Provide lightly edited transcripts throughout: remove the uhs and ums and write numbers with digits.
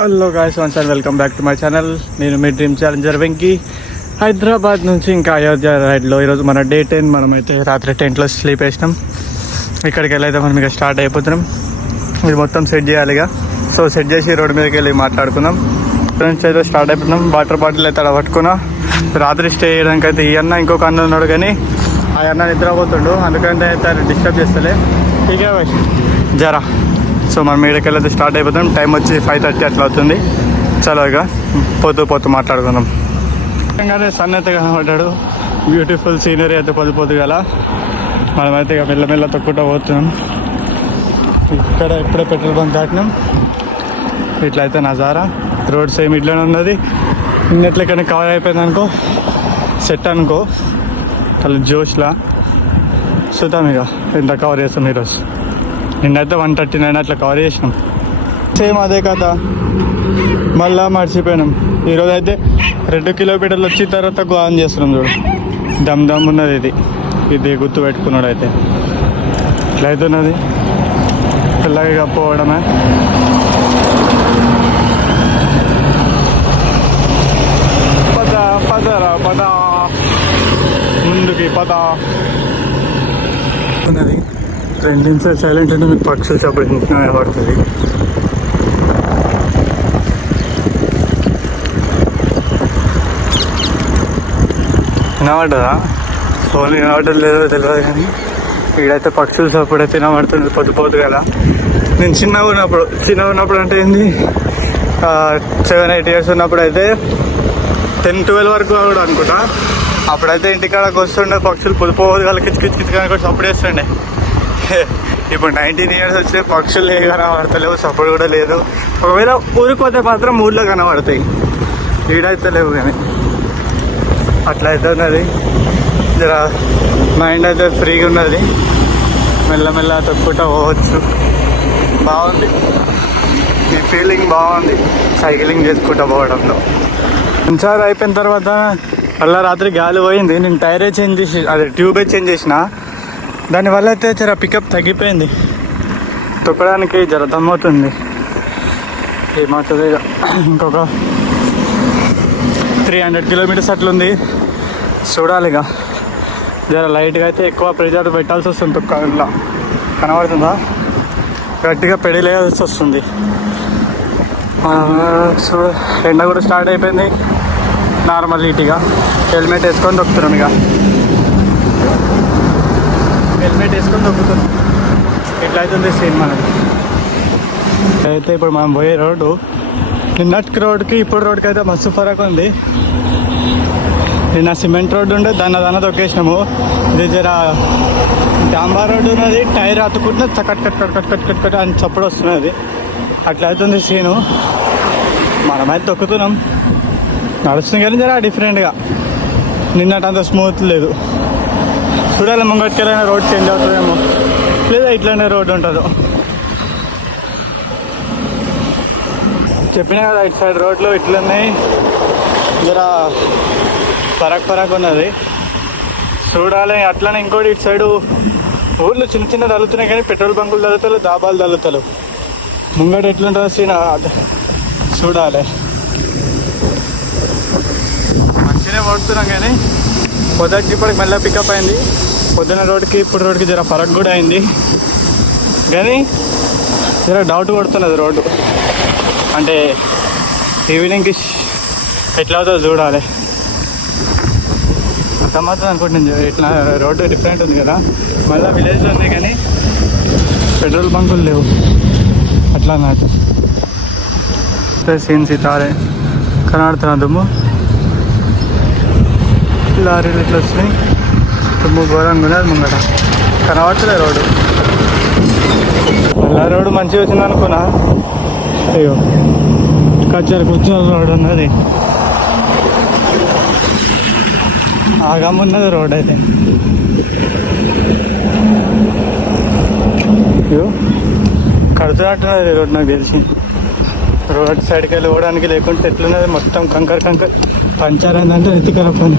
Hello guys, once and welcome back to my channel. నేను మీ dream challenger Venky. Hyderabad నుంచి ఇంకా అయోధ్య రైడ్లో ఈరోజు మన డే 10. మనమైతే రాత్రి టెంట్లో స్లీప్ వేసినాం. ఇక్కడికి వెళ్ళైతే మనం ఇక స్టార్ట్ అయిపోతున్నాం. ఇది మొత్తం సెట్ చేయాలిగా. సో సెట్ చేసి రోడ్డు మీదకి వెళ్ళి మాట్లాడుకుందాం. ఫ్రెండ్స్ అయితే స్టార్ట్ అయిపోతున్నాం. వాటర్ బాటిల్ అయితే అలా పట్టుకున్నా. రాత్రి స్టే చేయడానికి అయితే ఈ అన్న ఇంకొక అన్న ఉన్నాడు, కానీ ఆ అన్న నిద్రపోతుండు, అందుకని అయితే డిస్టర్బ్ చేస్తలే. ఇక జరా సో మనం ఇక్కడికి వెళ్ళి స్టార్ట్ అయిపోతాం. టైం వచ్చి 5:30 అట్లా అవుతుంది. చలో ఇక పోతూ మాట్లాడుకుందాం. నిజంగానే సన్ అయితే కనబడ్డాడు. బ్యూటిఫుల్ సీనరీ అయితే పొద్దు గల. మనమైతే ఇక మెల్లమెల్ల తొక్కుంటూ పోతున్నాం. ఇక్కడ ఇప్పుడే పెట్రోల్ బంక్ దాటినాం. ఇట్లయితే నజారా. రోడ్ సేమ్ ఇట్లనే ఉన్నది. ఇన్నెట్లకైనా కవర్ అయిపోయింది అనుకో, సెట్ అనుకో, అలా జోష్లా చూద్దాం ఇక ఎంత కవర్ చేస్తాం ఈరోజు. నిన్నైతే 139 అట్లా కవర్ చేసినాం. సేమ్ అదే కదా, మళ్ళా మర్చిపోయినాం. ఈరోజు అయితే 2 కిలోమీటర్లు వచ్చిన తర్వాత ఆన్ చేస్తున్నాం. చూడు, దమ్ ఉన్నది. ఇది గుర్తు పెట్టుకున్నాడు. అయితే ఇట్లా అవుతున్నది. ఇలాగే పోవడమే. పద ముందుకి పద ఉన్నది. 2 నిమిషాలు సైలెంట్ అంటే మీకు పక్షులు చప్పుడు ఇంకా పడుతుంది. వినబడ్డదా? ఫోన్ వినబడ్డం లేదో తెలియదు, కానీ వీడైతే పక్షులు చప్పుడు అయితే వినబడుతుంది పొద్దు కదా. నేను చిన్నగా ఉన్నప్పుడు అంటే ఏంది, 7-8 ఇయర్స్ ఉన్నప్పుడు అయితే 10-12 వరకు కూడా అనుకుంటా. అప్పుడైతే ఇంటికాడకు వస్తుండే పక్షులు పొద్దుపోదు కదా, కిచకిచ కూడా సపోర్ట్ చేస్తుండే. ఇప్పుడు 19 ఇయర్స్ వచ్చే పక్షులు ఏ కనబడతలేవు, సపోర్ట్ కూడా లేదు. ఒకవేళ ఊరికి పోతే మాత్రం ఊళ్ళో కనబడతాయి, ఈడైతే లేవు. కానీ అట్లా అయితే ఉన్నది. జర మైండ్ అయితే ఫ్రీగా ఉన్నది. మెల్లమెల్ల తొక్కుంటా పోవచ్చు. బాగుంది, ఈ ఫీలింగ్ బాగుంది సైక్లింగ్ చేసుకుంటా పోవడంలో. కొంచెం అయిపోయిన తర్వాత మళ్ళీ రాత్రి గాలి పోయింది. నేను టైరే చేంజ్ చేసి, అదే ట్యూబే చేంజ్ చేసిన. దానివల్ల అయితే జర పికప్ తగ్గిపోయింది. తొక్కడానికి జర దమ్మవుతుంది. ఏమవుతుంది, ఇంకొక 300 కిలోమీటర్స్ అట్లుంది. చూడాలి ఇక. జర లైట్గా అయితే ఎక్కువ ప్రెజర్ పెట్టాల్సి వస్తుంది. తొక్కలా కనబడుతుందా, గట్టిగా పెడలేయాల్సి వస్తుంది. ఎండ కూడా స్టార్ట్ అయిపోయింది. నార్మల్ హీట్గా హెల్మెట్ వేసుకొని తొక్కుతున్నాం. ఇక హెల్మెట్ వేసుకొని తొక్కుతున్నాం. ఇట్లా అవుతుంది సీన్ మనకి. అయితే ఇప్పుడు మనం పోయే రోడ్డు నిన్నటి రోడ్కి ఇప్పుడు రోడ్కి అయితే మస్తు ఫరక్ ఉంది. నిన్న సిమెంట్ రోడ్డు ఉండే, దాన్ని తొక్కేసినాము. ఇది జర డాంబర్ రోడ్డు ఉన్నది. టైర్ అతుకుంటే కట్ అని చప్పుడు వస్తున్నది. అట్లా అవుతుంది సీను. మనమైతే తొక్కుతున్నాం, నడుస్తుంది, కానీ జర డిఫరెంట్గా. నిన్నటి అంత స్మూత్ లేదు. చూడాలి ముంగట్కెళ్ళైనా రోడ్ చేంజ్ అవుతుందేమో, లేదా ఇట్లనే రోడ్డు ఉంటుందో. చెప్పినా కదా, ఇటు సైడ్ రోడ్లు ఇట్లున్నాయి. జర ఫరక్ ఉన్నది. చూడాలి. అట్లనే ఇంకోటి ఇటు సైడు ఊళ్ళో చిన్న తల్లుతున్నాయి, కానీ పెట్రోల్ బంకులు తల్లుతలు, దాబాలు తల్లుతలు. ముంగట ఎట్లుంటుందో సీన్ చూడాలి. మంచిగానే పడుతున్నాం, కానీ పొద్దుకి ఇప్పటికి మెల్ల పికప్ అయింది. పొద్దున రోడ్కి ఇప్పుడు రోడ్కి జర ఫరక్ కూడా అయింది, కానీ జర డౌట్ కొడుతున్నది రోడ్డు. అంటే ఈవినింగ్కి ఎట్లా అవుతుందో చూడాలి. అర్థమవుతుంది అనుకుంటున్నాను. ఇట్లా రోడ్డు డిఫరెంట్ ఉంది కదా. మళ్ళీ విలేజ్లో ఉన్నాయి, కానీ పెట్రోల్ బంకులు లేవు. అట్లా అన్నట్టు సీన్ సితారే కనబడుతున్నా. దుమ్ము లారీలు ఇట్లా వచ్చినాయి. దుమ్ము ఘోరంగా ఉన్నది. ముంగట కనబడతలే రోడ్డు. మళ్ళీ రోడ్డు మంచిగా వచ్చింది అనుకున్నా. అయ్యో, కచ్చరి కూర్చున్న రోడ్డు ఉన్నది. ఆగమున్నది రోడ్ అయితే. అయ్యో, కడుతున్నట్టున్నది రోడ్ నాకు తెలిసి. రోడ్ సైడ్కి వెళ్ళి పోవడానికి లేకుంటే ఎట్లున్నది, మొత్తం కంకర్ పంచర్ అయిందంటే ఎత్తికర పని.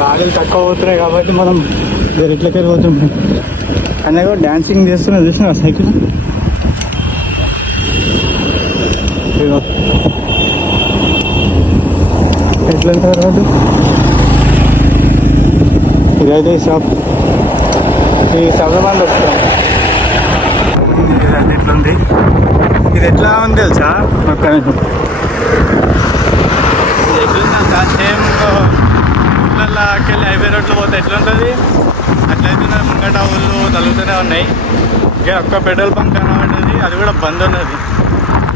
లారీలు తక్కువ పోతున్నాయి కాబట్టి మనం ఇట్లకి వెళ్ళిపోతున్నాం. అనే కూడా డాన్సింగ్ చేస్తున్నా, చూసిన సైకిల్ ఇదిగో ఎట్లుంటారు రోడ్డు. ఇదైతే షాప్, ఈ సబ్రబండ్ వస్తాం. ఇదైతే ఎట్లుంది, ఇది ఎట్లా ఉంది తెలుసా? ఒక్క నిమిషం. ఇది ఎట్లుందంట సేమ్ ఊళ్ళకి వెళ్ళి హైవే రోడ్లో పోతే ఎట్లుంటుంది అట్లయితే ముంగట ఊళ్ళు తగులుతూనే ఉన్నాయి. ఇక ఒక్క పెట్రోల్ బంక్ కనబడ్డది, అది కూడా బంద్ ఉన్నది.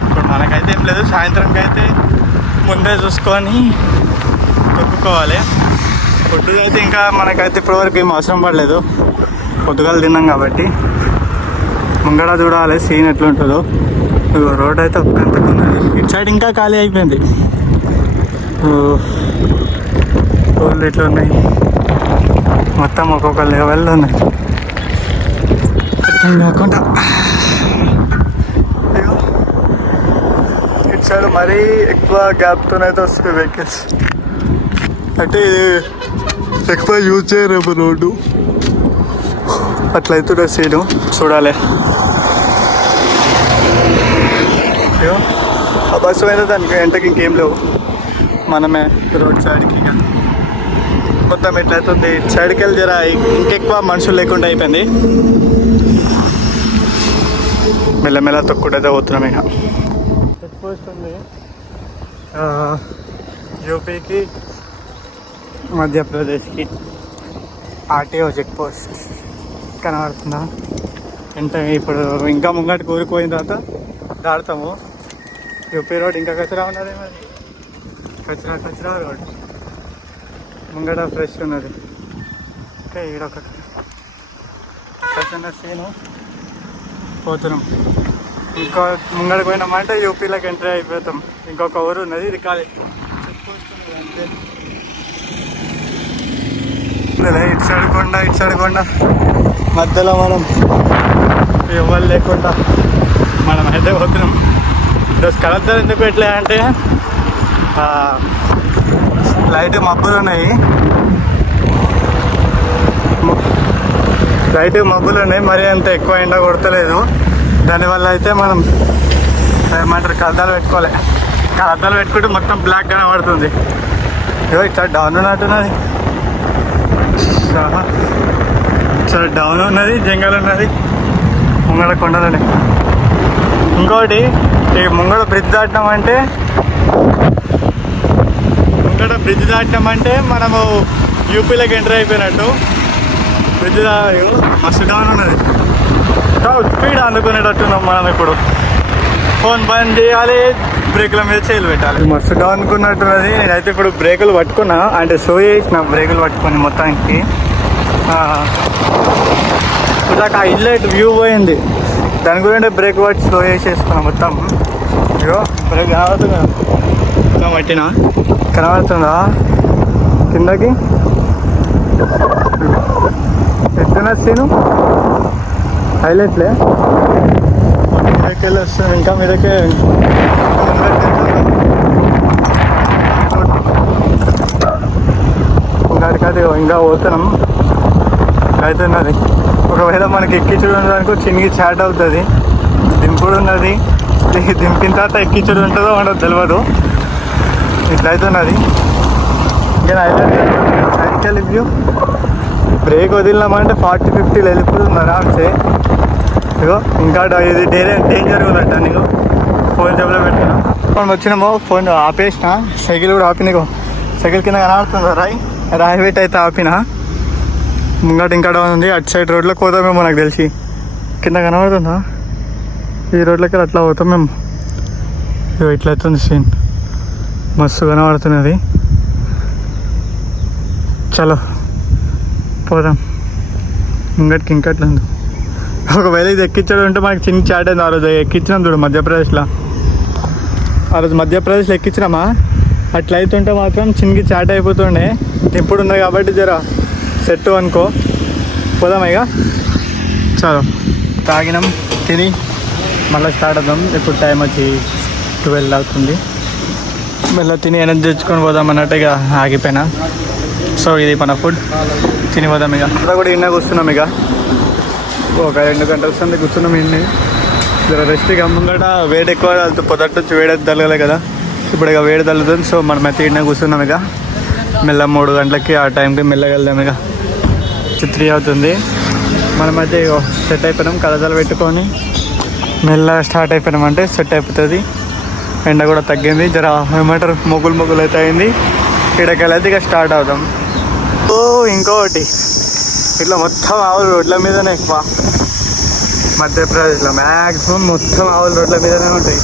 ఇప్పుడు మనకైతే ఏం లేదు, సాయంత్రంకి అయితే ముందే చూసుకొని తొక్కుకోవాలి. ఫుడ్ అయితే ఇంకా మనకైతే ఇప్పటివరకు ఏం అవసరం పడలేదు, పొద్దుగాలు తిన్నాం కాబట్టి. ముంగడ చూడాలి సీన్ ఎట్లుంటుందో. రోడ్ అయితే ఒక్కంతకు ఉన్నది, ఇటు సైడ్ ఇంకా ఖాళీ అయిపోయింది. రోడ్లు ఎట్లా ఉన్నాయి మొత్తం ఒక్కొక్క లెవెల్లో ఉన్నాయి. అర్థం కాకుండా ఇటు సైడ్ మరీ ఎక్కువ గ్యాప్తోనైతే వస్తున్నాయి వెహికల్స్. అంటే ఇది ఎక్కువ యూజ్ చేయరేమో రోడ్డు, అట్లయితుండే సీను చూడాలి. ఆ బస్సు అయితే దానికి వెంటకి ఇంకేం లేవు, మనమే రోడ్ సైడ్కి ఇక మొత్తం ఎట్లయితుంది. ఇటు సైడ్కి వెళ్ళి జర ఇంకెక్కువ మనుషులు లేకుండా అయిపోయింది. మెల్లమెల్ల తొక్కుడైతే పోతున్నాం. ఇక చెక్ పోస్ట్ ఉంది యూపీకి మధ్యప్రదేశ్కి, ఆర్టీఓ చెక్ పోస్ట్ కనబడుతుందా? అంటే ఇప్పుడు ఇంకా ముంగటి కూరుకుపోయిన తర్వాత దాడతాము. యూపీ రోడ్ ఇంకా కచరా ఉన్నది, మరి కచరా కచరా రోడ్. ముంగట ఫ్రెష్ ఉన్నది. ఓకే, ఈడొకటి సీను పోతున్నాం. ఇంకో ముంగడికి పోయినామంటే యూపీలోకి ఎంట్రీ అయిపోతాం. ఇంకొక ఊరు ఉన్నది, ఇది ఖాళీ చెక్ పోస్ట్ ఉన్నది అంతే. ఇటు సైడ్ కొండ మధ్యలో మనం ఎవరు లేకుండా మనం అయితే పోతున్నాం. ఈరోజు కలద్దాలు ఎందుకు పెట్టలే అంటే లైట్ మబ్బులు ఉన్నాయి, మరీ అంత ఎక్కువ ఎండ కొడతలేదు. దానివల్ల అయితే మనం ఏమంటారు కలద్దాలు పెట్టుకోవాలి. కలద్దాలు పెట్టుకుంటే మొత్తం బ్లాక్ కనబడుతుంది. ఇట్లా డౌన్ ఉన్నట్టున్నది, చాలా డౌన్ ఉన్నది, జంగల్ ఉన్నది, ముంగడ కొండలని. ఇంకోటి ఈ ముంగడ బ్రిడ్జ్ దాటినాం అంటే మనము యూపీలోకి ఎంటర్ అయిపోయినట్టు. బ్రిడ్జ్ మస్తు డౌన్ ఉన్నది, స్పీడ్ అందుకునేటట్టున్నాం మనం. ఇప్పుడు ఫోన్ బంద్ చేయాలి, బ్రేకుల మీద చేతులు పెట్టాలి. మస్తు డౌన్ అనుకున్నట్టున్నది. నేనైతే ఇప్పుడు బ్రేకులు పట్టుకున్నా, అంటే సో చేసిన బ్రేకులు పట్టుకొని మొత్తానికి. నాకు ఆ ఇన్లెట్ వ్యూ పోయింది, దాని గురించి బ్రేక్ పట్టి స్లో చేసేసుకున్నా మొత్తం. ఇగో బ్రేక్ కనబడుతుందా? ఇంకా పట్టినా కనబడుతుందా కిందకి? ఎట్లా సీను హైలైట్లే. మీదకి వెళ్ళి వస్తాను, ఇంకా మీదకే ఇంకాడికాది ఇంకా పోతున్నాం. అవుతున్నది ఒకవేళ మనకి ఎక్కించుడు ఉండడానికి చిన్నగి చాట్ అవుతుంది, దింపుడు ఉన్నది. దింపిన తర్వాత ఎక్కించుడు ఉంటుందో ఉండదు తెలియదు. ఇట్లా అవుతున్నది. ఇంకా సైకిల్ వ్యూ. బ్రేక్ వదిలినామంటే 40-50 వెళ్ళిపోతుంది ఆరామ్సే. ఇగో ఇంకా ఇది డేంజర్ ఉందంట. నీకు ఫోన్ జేబులో పెట్టినా మనం వచ్చినామో ఫోన్ ఆపేసిన, సైకిల్ కూడా ఆపిన. నీకు సైకిల్ కింద కనబడుతుందా రాయి పెట్టి అయితే ఆపిన. ముంగట ఇంకా ఉంది, అటు సైడ్ రోడ్లోకి పోతాం మేము. నాకు తెలిసి కింద కనబడుతుందా? ఈ రోడ్లకి అట్లా పోతాం మేము. ఇట్లా అవుతుంది సీన్, మస్తు కనబడుతున్నది. చలో పోదాం ముంగటికి. ఇంకా అట్లా ఉంది. ఒకవేళ ఇది ఎక్కించడం ఉంటే మనకి చిన్న చాట్ అయింది. ఆ రోజు ఎక్కించినాం చూడు మధ్యప్రదేశ్లో. ఆ రోజు మధ్యప్రదేశ్లో ఎక్కించినామా, అట్లా అవుతుంటే మాత్రం చిన్నకి చాట్ అయిపోతుండే. ఇప్పుడు ఉన్నాయి కాబట్టి జర సెట్ అనుకో. పోదామా ఇక? చాలు తాగినాం, తిని మళ్ళీ స్టార్ట్ అవుదాం. ఇప్పుడు టైం వచ్చి 12 అవుతుంది. మళ్ళీ తిని ఎనర్జీ తెచ్చుకొని పోదాం అన్నట్టుగా ఆగిపోయినా. సో ఇది మన ఫుడ్, తిని పోదాం. ఇక అంతా కూడా ఇన్న కూర్చున్నాం. ఇక ఒక 2 గంటల సంది కూర్చున్నాం. ఇన్ని రెస్ట్ ఇక ముంగట వేడి ఎక్కువ పొద్దుట నుంచి వేడి తగ్గలే కదా, ఇప్పుడు ఇక వేడి తగ్గుతుంది. సో మనం అయితే ఈడనే కూర్చున్నాం. ఇక మెల్ల 3 గంటలకి ఆ టైంకి మెల్లగా వెళ్దాం. ఇక 3 అవుతుంది. మనమైతే సెట్ అయిపోయినాం. కలజాలు పెట్టుకొని మెల్లగా స్టార్ట్ అయిపోయినాం అంటే సెట్ అయిపోతుంది. ఎండ కూడా తగ్గింది, జర ఏమంటారు మొగ్గులు అయితే అయింది. ఇక్కడికెళ్ళైతే ఇక స్టార్ట్ అవుతాం. ఓ ఇంకొకటి ఇట్లా మొత్తం ఆవులు రోడ్ల మీదనే ఎక్కువ. మధ్యప్రదేశ్లో మ్యాక్సిమం మొత్తం ఆవులు రోడ్ల మీదనే ఉంటాయి.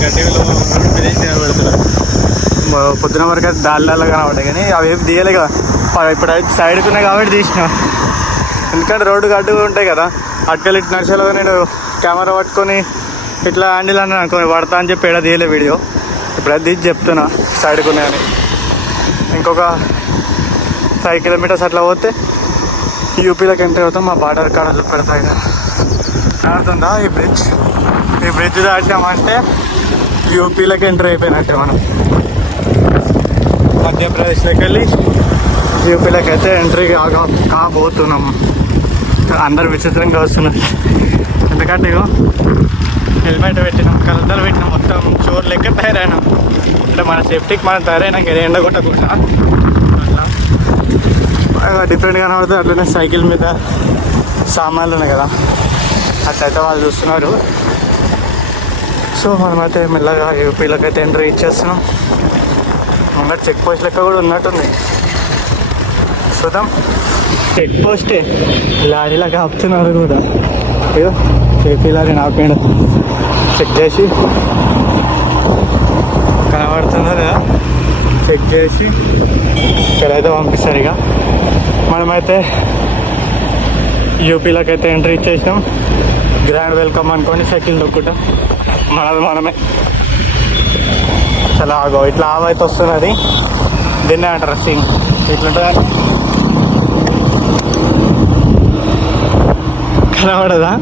గడ్డిలో పెడుతున్నారు. పొద్దున వరకు అయితే దాళ్ళలో కనబడ్డాయి, కానీ అవి ఏం తీయలే కదా. ఇప్పుడు అయితే సైడ్కి ఉన్నాయి కాబట్టి తీసిన. ఎందుకంటే రోడ్డు అడ్డుగా ఉంటాయి కదా. అటుకెళ్ళి ఇటు నడిచేలో నేను కెమెరా పట్టుకొని ఇట్లా హ్యాండిల్ అని అనుకో పడతా అని చెప్పి ఏడా తీయలే వీడియో. ఇప్పుడైతే తీసి చెప్తున్నా సైడ్కి ఉన్నాయని. ఇంకొక 5 కిలోమీటర్స్ అట్లా పోతే యూపీలోకి ఎంటర్ అవుతాం. మా బార్డర్ కాడ చూపెడతాయి కదా. అర్థందా ఈ బ్రిడ్జ్ దాటామంటే యూపీలోకి ఎంటర్ అయిపోయినట్టే. మనం మధ్యప్రదేశ్లోకి వెళ్ళి యూపీలోకి అయితే ఎంట్రీ కాబోతున్నాం. అందరు విచిత్రంగా వస్తున్నారు, ఎందుకంటే హెల్మెట్ పెట్టినాం, కలద్దలు పెట్టినాం, మొత్తం చోరు లెక్క తయారైనాం. అంటే మన సేఫ్టీకి మనం తయారైనాం కదా, ఎండ కొట్టకుండా. అట్లా డిఫరెంట్గా కనబడుతుంది. అట్లనే సైకిల్ మీద సామాన్లు ఉన్నాయి కదా, అట్లయితే వాళ్ళు చూస్తున్నారు. సో మనమైతే మెల్లగా యూపీలోకి అయితే ఎంట్రీ ఇచ్చేస్తున్నాం. ముందర చెక్ పోస్ట్ లెక్క కూడా ఉన్నట్టుంది. చూద్దాం. చెక్ పోస్టే లారీలాగా ఆపుతున్నారు కూడా. ఏదో ఏపీ లారీ ఆపేయడం చెక్ చేసి కనబడుతుందో లేదా చెక్ చేసి ఇక్కడైతే పంపిస్తారు. ఇక మనమైతే యూపీలోకి అయితే ఎంట్రీ ఇచ్చేసాం. గ్రాండ్ వెల్కమ్ అనుకోండి, సైకిల్ దొక్కుతాం. మనమే చాలా ఆగో ఇట్లా ఆవైతే వస్తున్నది. దీన్నే అంటారు సింగ్. ఇట్లుంటుంది కనబడదా?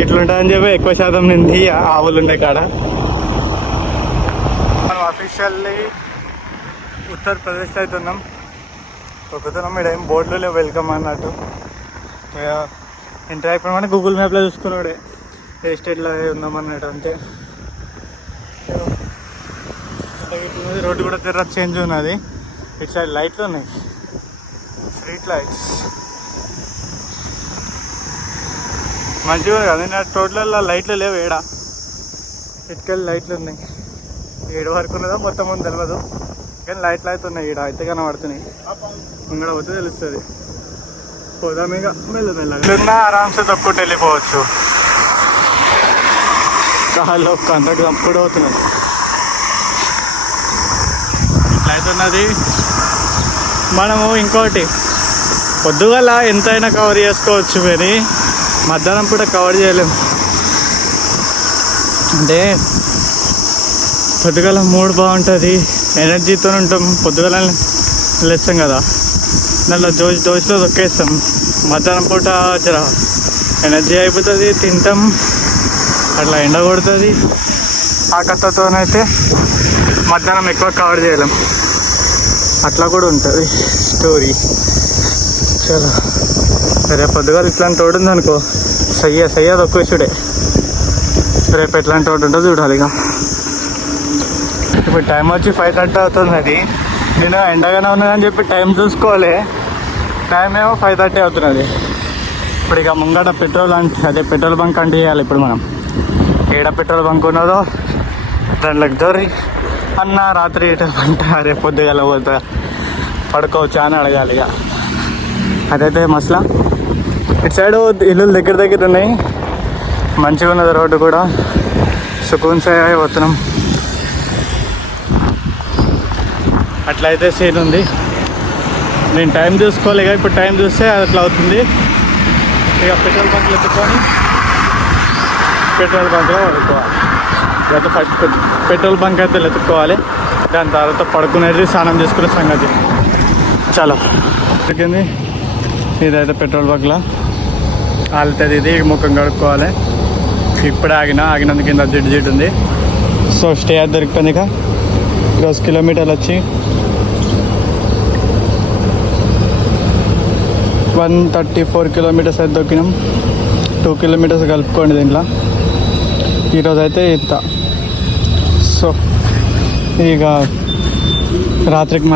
ఇట్లుంటుందని చెప్పి ఎక్కువ శాతం నింది ఆవులు ఉండే కాడ. మనం అఫీషియల్లీ ఉత్తరప్రదేశ్ అవుతున్నాం. తొక్కుతున్నాం. ఇక్కడ ఏం బోర్డులో లేవు వెల్కమ్ అన్నట్టు. ఎంటర్ అయిపోయినా గూగుల్ మ్యాప్లో చూసుకున్నాడే ఏ స్టేట్లో ఉందామన్నట్టు. అంతే. రోడ్డు కూడా తెర చేంజ్ ఉన్నది. ఇటు సైడ్ లైట్లు ఉన్నాయి, స్ట్రీట్ లైట్స్ మంచిగా ఉంది కదా. నా రోడ్లలో లైట్లు లేవు. ఏడా ఇటుకెళ్ళి లైట్లు ఉన్నాయి. 7 వరకు ఉన్నదో మొత్తం ముందు తెలియదు, కానీ లైట్లు అయితే ఉన్నాయి. ఈడ అయితే కనబడుతున్నాయి. ఇక్కడ పోతే తెలుస్తుంది. పోదాం ఇక మెల్లమెల్లగా. ఆరామ్సే తప్పుకుంటూ వెళ్ళిపోవచ్చు. కాళ్ళు కంతకు తప్పుకుంటూ పోతున్నాయి. ఇట్లా అవుతున్నది. మనము ఇంకోటి పొద్దుగల ఎంతైనా కవర్ చేసుకోవచ్చు, కానీ మధ్యాహ్నం పూట కవర్ చేయలేము. అంటే పొద్దుగల మూడ్ బాగుంటుంది, ఎనర్జీతో ఉంటాం. పొద్దుగల లేస్తాం కదా, దాంట్లో జోష్లో దొక్కేస్తాం. మధ్యాహ్నం పూట జర ఎనర్జీ అయిపోతుంది, తింటాం, అట్లా ఎండ కొడుతుంది. ఆ కథతోనైతే మధ్యాహ్నం ఎక్కువ కవర్ చేయలేం. అట్లా కూడా ఉంటుంది స్టోరీ. చలో రేపు పొద్దుగాల ఇట్లాంటి తోడు ఉందనుకో, సయ్య దొక్కేసుడే. రేపు ఎట్లాంటి తోడు ఉంటుందో చూడాలి. ఇక ఇప్పుడు టైం వచ్చి 5:30 అవుతుంది. అది నేను ఎండగానే ఉన్నదని చెప్పి టైం చూసుకోవాలి. టైం ఏమో 5:30 అవుతున్నది. ఇప్పుడు ఇక ముంగట పెట్రోల్ బంక్ అంటే చేయాలి. ఇప్పుడు మనం ఏడ పెట్రోల్ బంక్ ఉన్నదో దాంట్లోకి దొరి అన్న రాత్రి అంట రేపు పొద్దుగల పోతా పడుకోవచ్చు అని అడగాలి. ఇక అదైతే మసలా. ఇటు సైడ్ ఇల్లులు దగ్గర ఉన్నాయి. మంచిగా ఉన్నది రోడ్డు కూడా. సుకూన్ సే పోతున్నాం. అట్లయితే సీన్ ఉంది. నేను టైం చూసుకోవాలి. ఇక ఇప్పుడు టైం చూస్తే అట్లా అవుతుంది. ఇక పెట్రోల్ బంక్లో ఎత్తుకొని పెట్రోల్ బంక్లో పడుకోవాలి. అయితే ఫస్ట్ పెట్రోల్ బంక్ అయితే వెతుక్కోవాలి. దాని తర్వాత పడుకునేది, స్నానం చేసుకునే సంగతి. చాలా దొరికింది. ఇదైతే పెట్రోల్ బంక్లో ఆలుతుంది. ఇది ముఖం కడుక్కోవాలి. ఇప్పుడు ఆగినందుకు కింద జిడ్డు ఉంది. సో స్టే అది దొరికిపోయింది. ఇక ఈరోజు కిలోమీటర్లు వచ్చి 134 కిలోమీటర్స్ అయితే దొరికినాం. 2 కిలోమీటర్స్ కలుపుకోండి దీంట్లో. ఈరోజు అయితే ఇంత. సో ఇక రాత్రికి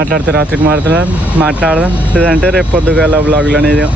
మాట్లాడదాం, లేదంటే రేపు పొద్దుగాల వ్లాగులు అనేది